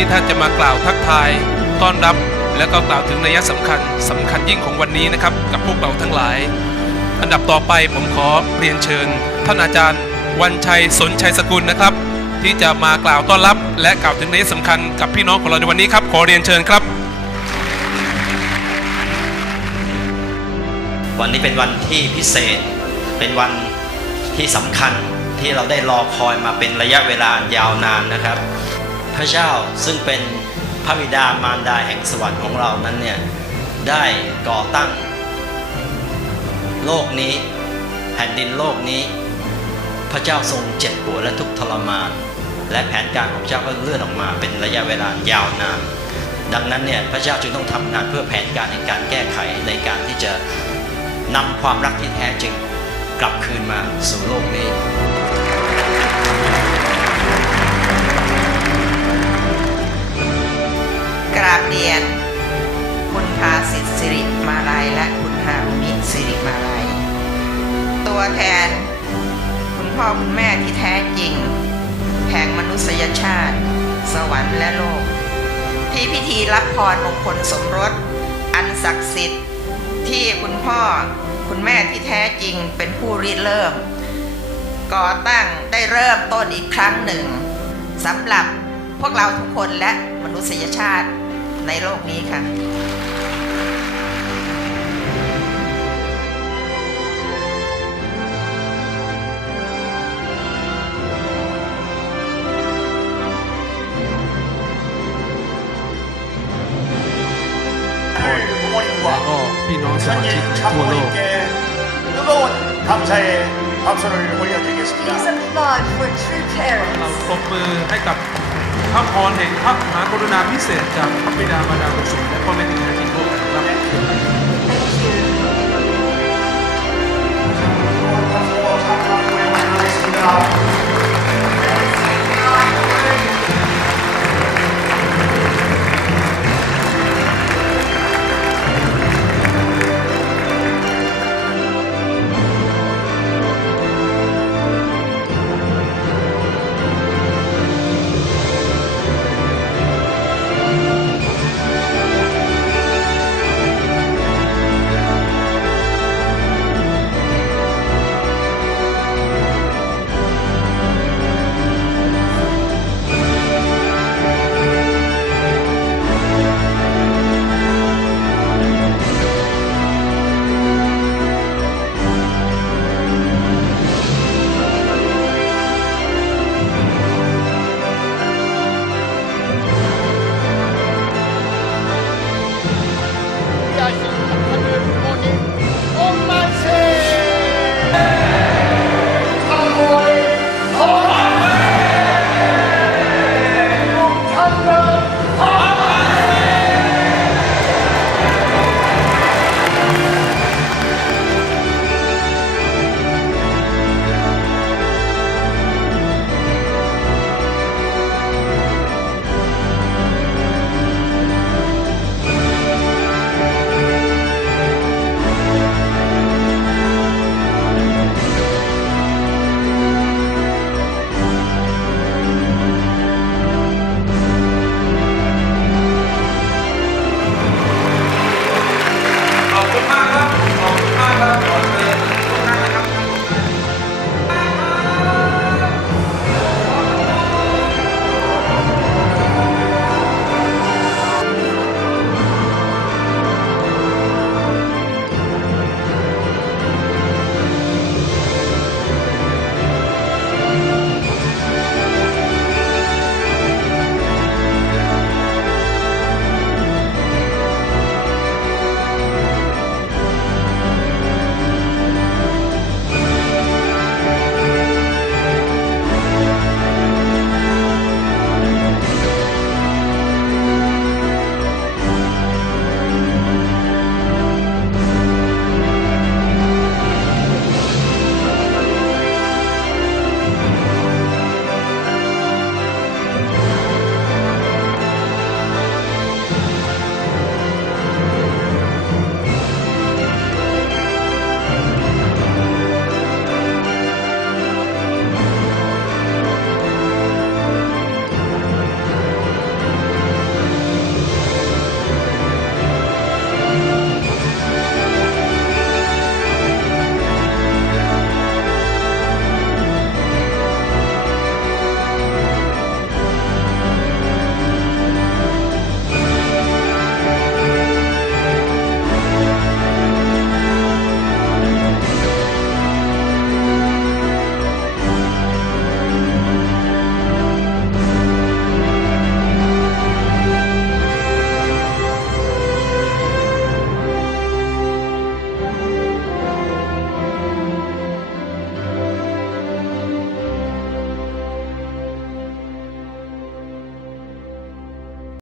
ที่ท่านจะมากล่าวทักทายต้อนรับและก็กล่าวถึงนัยสำคัญสำคัญยิ่งของวันนี้นะครับ กับพวกเราทั้งหลาย อันดับต่อไปผมขอเรียนเชิญ ท่านอาจารย์วันชัยสนชัยสกุลนะครับ ที่จะมากล่าวต้อนรับ และกล่าวถึงนัยสำคัญกับพี่น้องของเราในวันนี้ครับ ขอเรียนเชิญครับ วันนี้เป็นวันที่พิเศษ เป็นวันที่สำคัญที่เราได้รอคอยมาเป็นระยะเวลายาวนานนะครับ พระเจ้าซึ่งเป็นพระบิดามารดาแห่งสวรรค์ของเรานั้นเนี่ยได้ก่อตั้ง โลกนี้แผ่นดินโลกนี้ พระเจ้าทรงเจ็บปวดและทุกทรมาน และแผนการของพระเจ้าก็เลื่อนออกมาเป็นระยะเวลายาวนานดังนั้นเนี่ยพระเจ้าจึงต้องทำงานเพื่อแผนการในการแก้ไขในการที่จะนำความรักที่แท้จริงกลับคืนมาสู่โลกนี้ มิสิริมาลัย ตัวแทน คุณพ่อคุณแม่ที่แท้จริง แห่งมนุษยชาติ สวรรค์และโลก ที่พิธีรับพรมงคลสมรส อันศักดิ์สิทธิ์ ที่คุณพ่อคุณแม่ที่แท้จริงเป็นผู้ริเริ่ม ก่อตั้งได้เริ่มต้นอีกครั้งหนึ่งสำหรับพวกเราทุกคนและมนุษยชาติในโลกนี้ค่ะ พี่น้องสมาชิกทั่วโลก 뜨거운 감사의 박수를 올려드리겠습니다. Please applaud for true เรา parents. ปรบมือให้กับพระพรแห่งพระมหากรุณาพิเศษจากพระบิดามารดาบุตรสุดและพ่อแม่ที่แท้จริงโลกนะครับ Thank you.